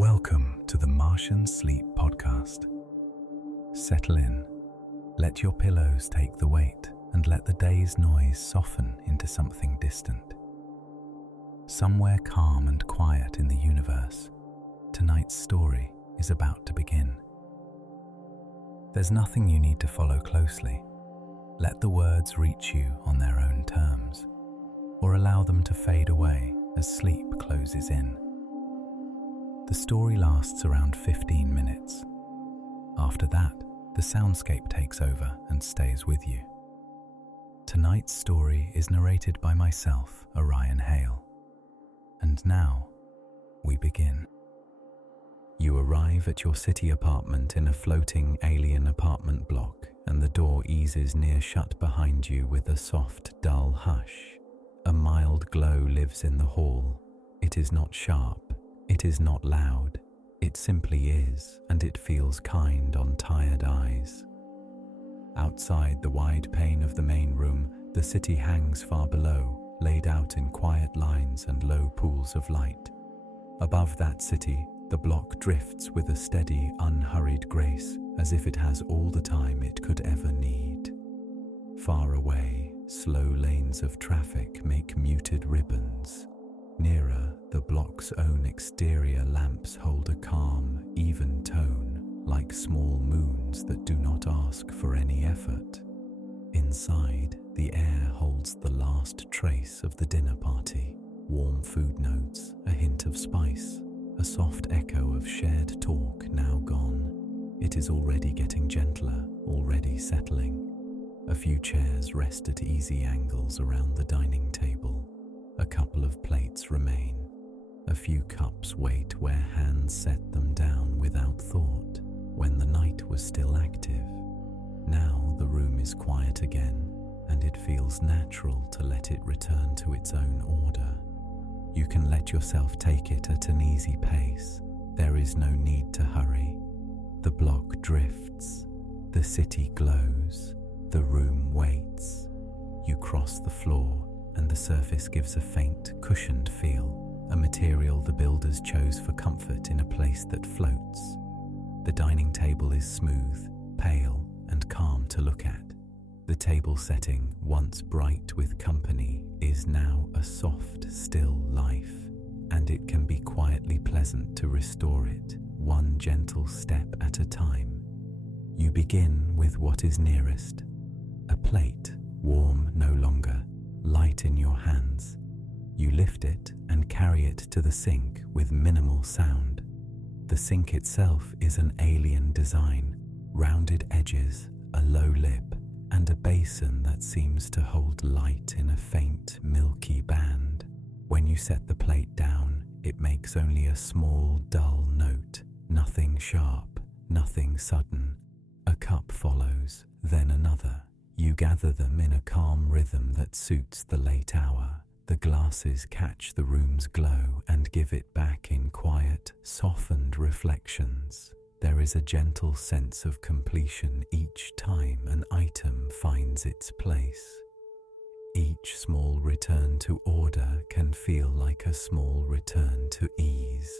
Welcome to the Martian Sleep Podcast. Settle in, let your pillows take the weight, and let the day's noise soften into something distant. Somewhere calm and quiet in the universe, tonight's story is about to begin. There's nothing you need to follow closely. Let the words reach you on their own terms, or allow them to fade away as sleep closes in. The story lasts around 15 minutes. After that, the soundscape takes over and stays with you. Tonight's story is narrated by myself, Orion Hale. And now, we begin. You arrive at your city apartment in a floating alien apartment block, and the door eases near shut behind you with a soft, dull hush. A mild glow lives in the hall. It is not sharp. It is not loud, it simply is, and it feels kind on tired eyes. Outside the wide pane of the main room, the city hangs far below, laid out in quiet lines and low pools of light. Above that city, the block drifts with a steady, unhurried grace, as if it has all the time it could ever need. Far away, slow lanes of traffic make muted ribbons. Nearer, the block's own exterior lamps hold a calm, even tone, like small moons that do not ask for any effort. Inside, the air holds the last trace of the dinner party, warm food notes, a hint of spice, a soft echo of shared talk now gone. It is already getting gentler, already settling. A few chairs rest at easy angles around the dining table. A couple of plates remain. A few cups wait where hands set them down without thought, when the night was still active. Now the room is quiet again, and it feels natural to let it return to its own order. You can let yourself take it at an easy pace. There is no need to hurry. The block drifts. The city glows. The room waits. You cross the floor, and the surface gives a faint, cushioned feel, a material the builders chose for comfort in a place that floats. The dining table is smooth, pale, and calm to look at. The table setting, once bright with company, is now a soft, still life, and it can be quietly pleasant to restore it, one gentle step at a time. You begin with what is nearest, a plate, warm no longer, light in your hands. You lift it and carry it to the sink with minimal sound. The sink itself is an alien design, rounded edges, a low lip, and a basin that seems to hold light in a faint, milky band. When you set the plate down, it makes only a small, dull note, nothing sharp, nothing sudden. A cup follows, then another. You gather them in a calm rhythm that suits the late hour. The glasses catch the room's glow and give it back in quiet, softened reflections. There is a gentle sense of completion each time an item finds its place. Each small return to order can feel like a small return to ease.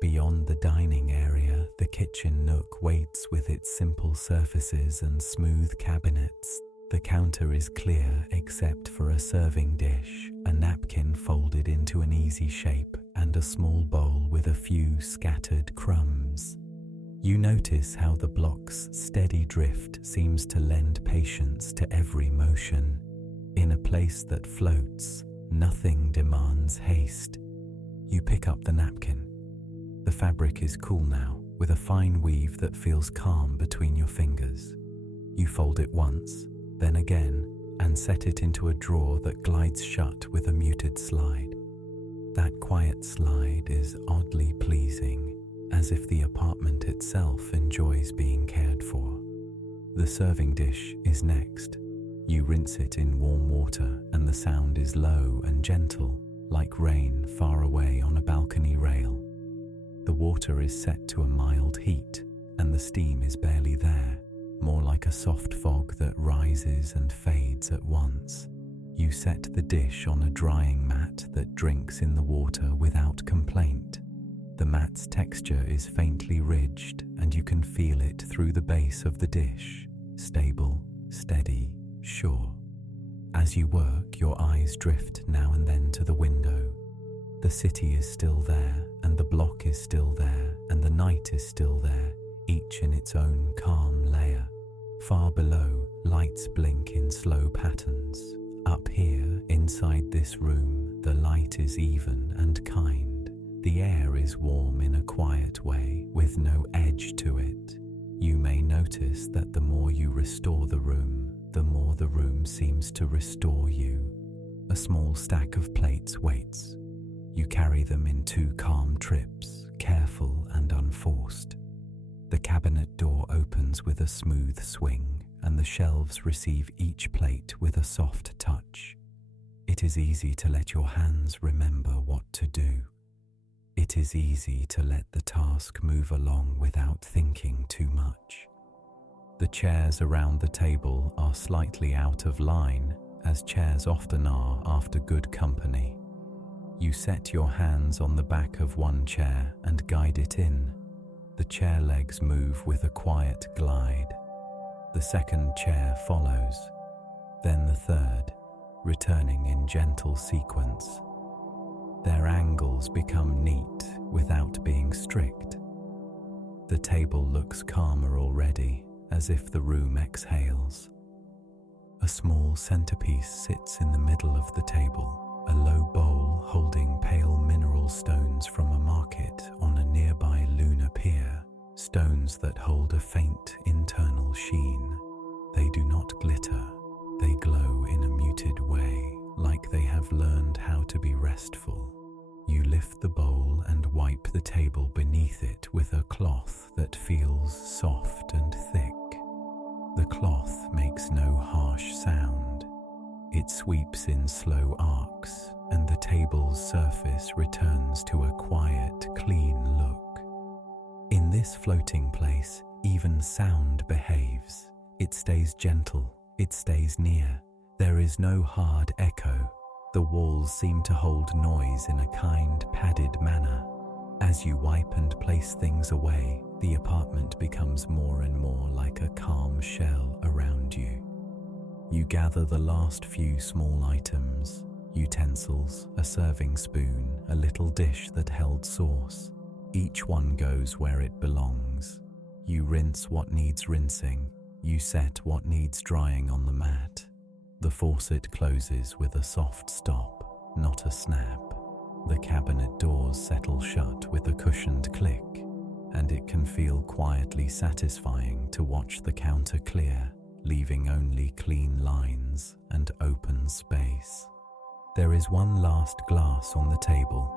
Beyond the dining area, the kitchen nook waits with its simple surfaces and smooth cabinets. The counter is clear except for a serving dish, a napkin folded into an easy shape, and a small bowl with a few scattered crumbs. You notice how the block's steady drift seems to lend patience to every motion. In a place that floats, nothing demands haste. You pick up the napkin. The fabric is cool now, with a fine weave that feels calm between your fingers. You fold it once, then again, and set it into a drawer that glides shut with a muted slide. That quiet slide is oddly pleasing, as if the apartment itself enjoys being cared for. The serving dish is next. You rinse it in warm water, and the sound is low and gentle, like rain far away on a balcony rail. The water is set to a mild heat, and the steam is barely there, more like a soft fog that rises and fades at once. You set the dish on a drying mat that drinks in the water without complaint. The mat's texture is faintly ridged, and you can feel it through the base of the dish. Stable, steady, sure. As you work, your eyes drift now and then to the window. The city is still there, and the block is still there, and the night is still there, each in its own calm layer. Far below, lights blink in slow patterns. Up here, inside this room, the light is even and kind. The air is warm in a quiet way, with no edge to it. You may notice that the more you restore the room, the more the room seems to restore you. A small stack of plates waits. You carry them in 2 calm trips, careful and unforced. The cabinet door opens with a smooth swing, and the shelves receive each plate with a soft touch. It is easy to let your hands remember what to do. It is easy to let the task move along without thinking too much. The chairs around the table are slightly out of line, as chairs often are after good company. You set your hands on the back of one chair and guide it in. The chair legs move with a quiet glide. The second chair follows, then the third, returning in gentle sequence. Their angles become neat without being strict. The table looks calmer already, as if the room exhales. A small centerpiece sits in the middle of the table, a low bowl holding pale mineral stones from a market on a nearby lunar pier, stones that hold a faint internal sheen. They do not glitter, they glow in a muted way, like they have learned how to be restful. You lift the bowl and wipe the table beneath it with a cloth that feels soft and thick. The cloth makes no harsh sound. It sweeps in slow arcs, and the table's surface returns to a quiet, clean look. In this floating place, even sound behaves. It stays gentle, it stays near. There is no hard echo. The walls seem to hold noise in a kind, padded manner. As you wipe and place things away, the apartment becomes more and more like a calm shell around you. You gather the last few small items, utensils, a serving spoon, a little dish that held sauce. Each one goes where it belongs. You rinse what needs rinsing. You set what needs drying on the mat. The faucet closes with a soft stop, not a snap. The cabinet doors settle shut with a cushioned click, and it can feel quietly satisfying to watch the counter clear, leaving only clean lines and open space. There is one last glass on the table.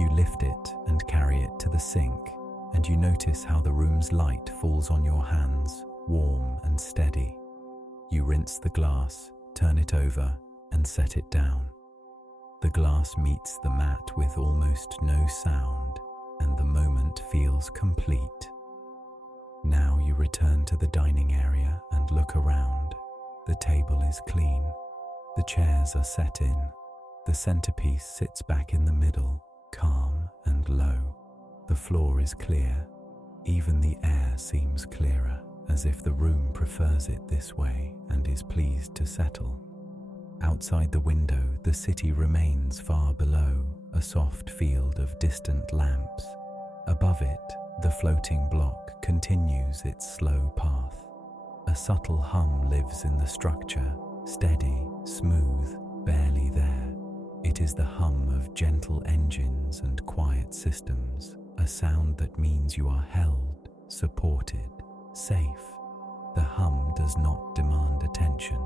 You lift it and carry it to the sink, and you notice how the room's light falls on your hands, warm and steady. You rinse the glass, turn it over, and set it down. The glass meets the mat with almost no sound, and the moment feels complete. Now you return to the dining area and look around. The table is clean. The chairs are set in. The centerpiece sits back in the middle, calm and low. The floor is clear. Even the air seems clearer, as if the room prefers it this way and is pleased to settle. Outside the window, the city remains far below, a soft field of distant lamps. Above it, the floating block continues its slow path. A subtle hum lives in the structure, steady, smooth, barely there. It is the hum of gentle engines and quiet systems, a sound that means you are held, supported, safe. The hum does not demand attention.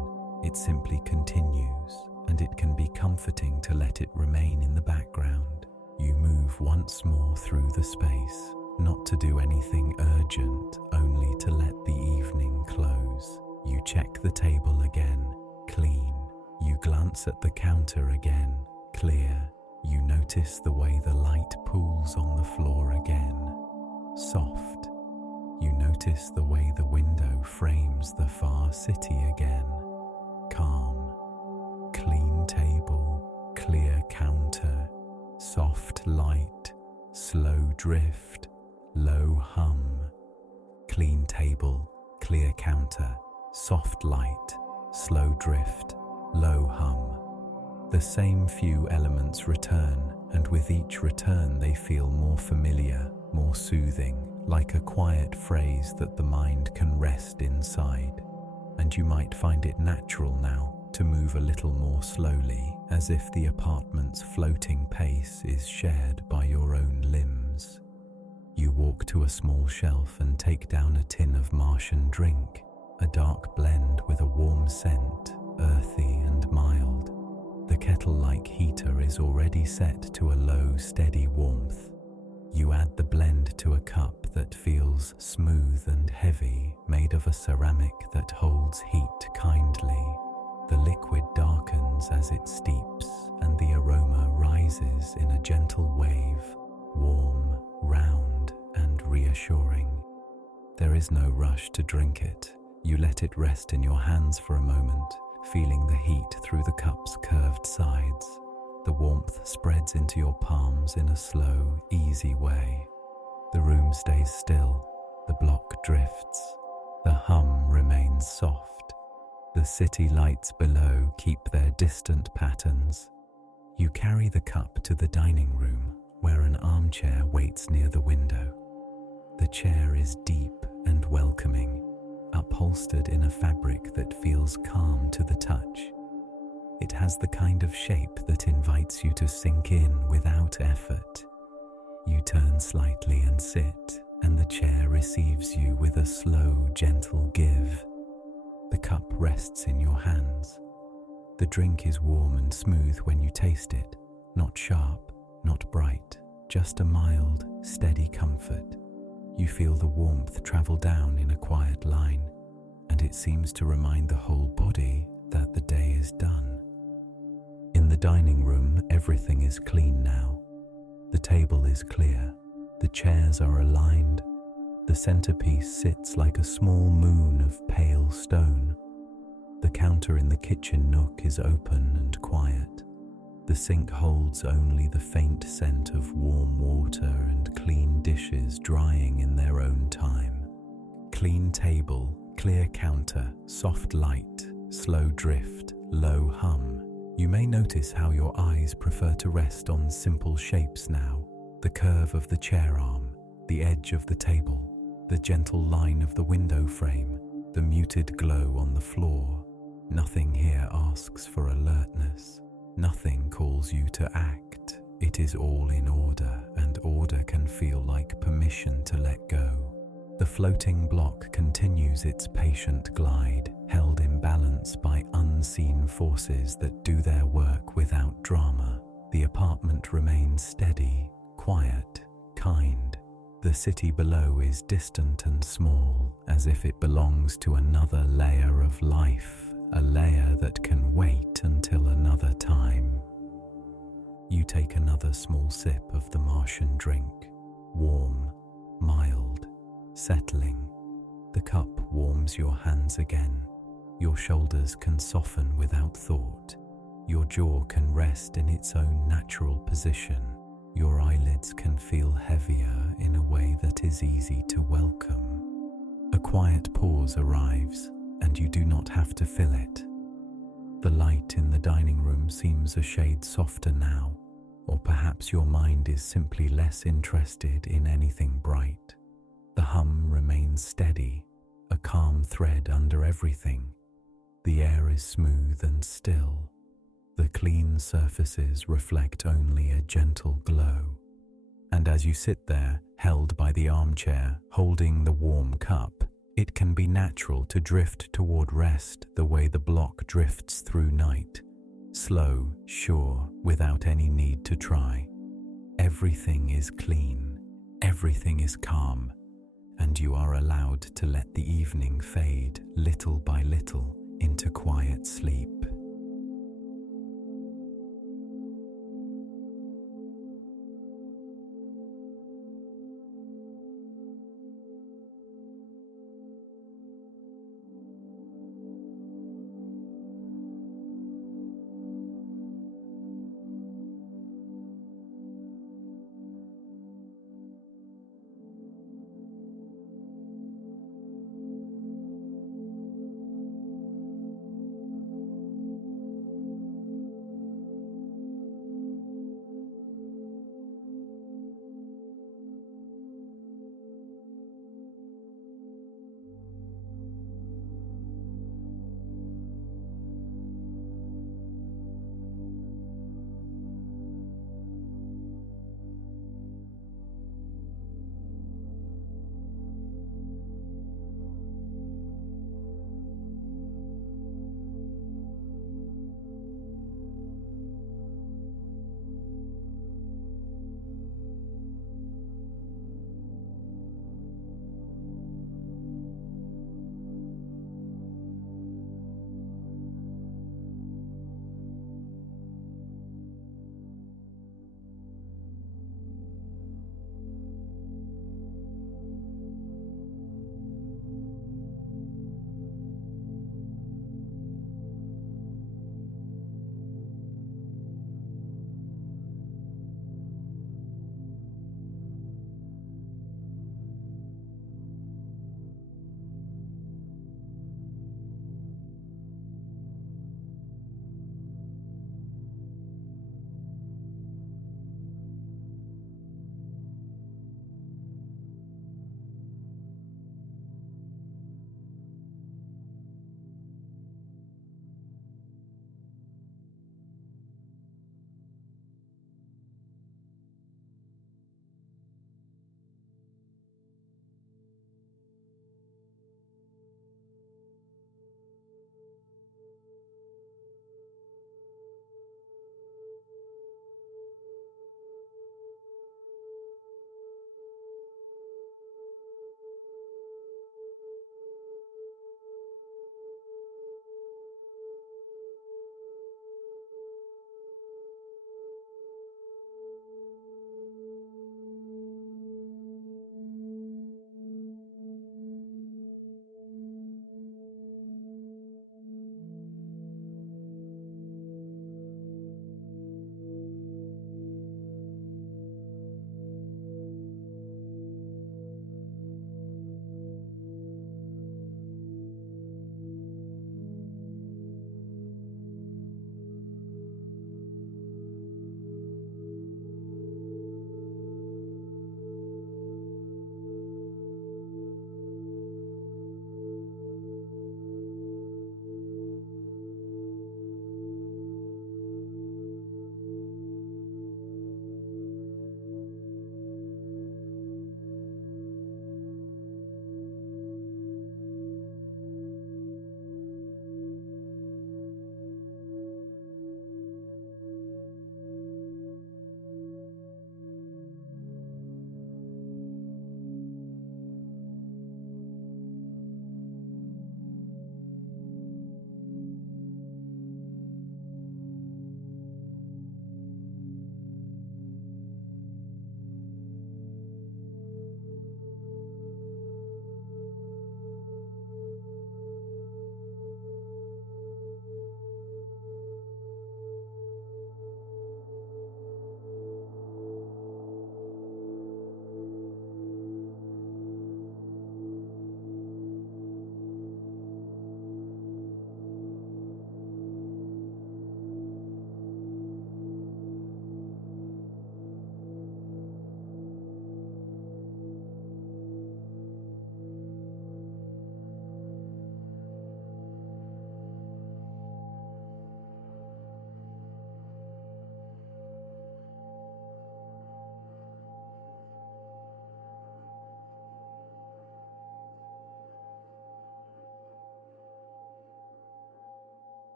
It simply continues, and it can be comforting to let it remain in the background. You move once more through the space, not to do anything urgent, only to let the evening close. You check the table again, clean. You glance at the counter again, clear. You notice the way the light pools on the floor again, soft. You notice the way the window frames the far city again, calm. Clean table, clear counter, soft light, slow drip. drift, low hum. Clean table, clear counter, soft light, slow drift, low hum. The same few elements return, and with each return they feel more familiar, more soothing, like a quiet phrase that the mind can rest inside. And you might find it natural now to move a little more slowly, as if the apartment's floating pace is shared by your own limbs. You walk to a small shelf and take down a tin of Martian drink, a dark blend with a warm scent, earthy and mild. The kettle-like heater is already set to a low, steady warmth. You add the blend to a cup that feels smooth and heavy, made of a ceramic that holds heat kindly. The liquid darkens as it steeps, and the aroma rises in a gentle wave, warm, round, and reassuring. There is no rush to drink it. You let it rest in your hands for a moment, feeling the heat through the cup's curved sides. The warmth spreads into your palms in a slow, easy way. The room stays still. The block drifts. The hum remains soft. The city lights below keep their distant patterns. You carry the cup to the dining room, where an armchair waits near the window. The chair is deep and welcoming, upholstered in a fabric that feels calm to the touch. It has the kind of shape that invites you to sink in without effort. You turn slightly and sit, and the chair receives you with a slow, gentle give. The cup rests in your hands. The drink is warm and smooth when you taste it, not sharp, not bright, just a mild, steady comfort. You feel the warmth travel down in a quiet line, and it seems to remind the whole body that the day is done. In the dining room, everything is clean now. The table is clear. The chairs are aligned. The centerpiece sits like a small moon of pale stone. The counter in the kitchen nook is open and quiet. The sink holds only the faint scent of warm water and clean dishes drying in their own time. Clean table, clear counter, soft light, slow drift, low hum. You may notice how your eyes prefer to rest on simple shapes now. The curve of the chair arm, the edge of the table, the gentle line of the window frame, the muted glow on the floor. Nothing here asks for alertness. Nothing calls you to act. It is all in order, and order can feel like permission to let go. The floating block continues its patient glide, held in balance by unseen forces that do their work without drama. The apartment remains steady, quiet, kind. The city below is distant and small, as if it belongs to another layer of life, a layer that can wait until another time. You take another small sip of the Martian drink, warm, mild, settling. The cup warms your hands again. Your shoulders can soften without thought. Your jaw can rest in its own natural position. Your eyelids can feel heavier in a way that is easy to welcome. A quiet pause arrives, and you do not have to fill it. The light in the dining room seems a shade softer now, or perhaps your mind is simply less interested in anything bright. The hum remains steady, a calm thread under everything. The air is smooth and still. The clean surfaces reflect only a gentle glow. And as you sit there, held by the armchair, holding the warm cup, it can be natural to drift toward rest the way the block drifts through night. Slow, sure, without any need to try. Everything is clean, everything is calm, and you are allowed to let the evening fade little by little into quiet sleep.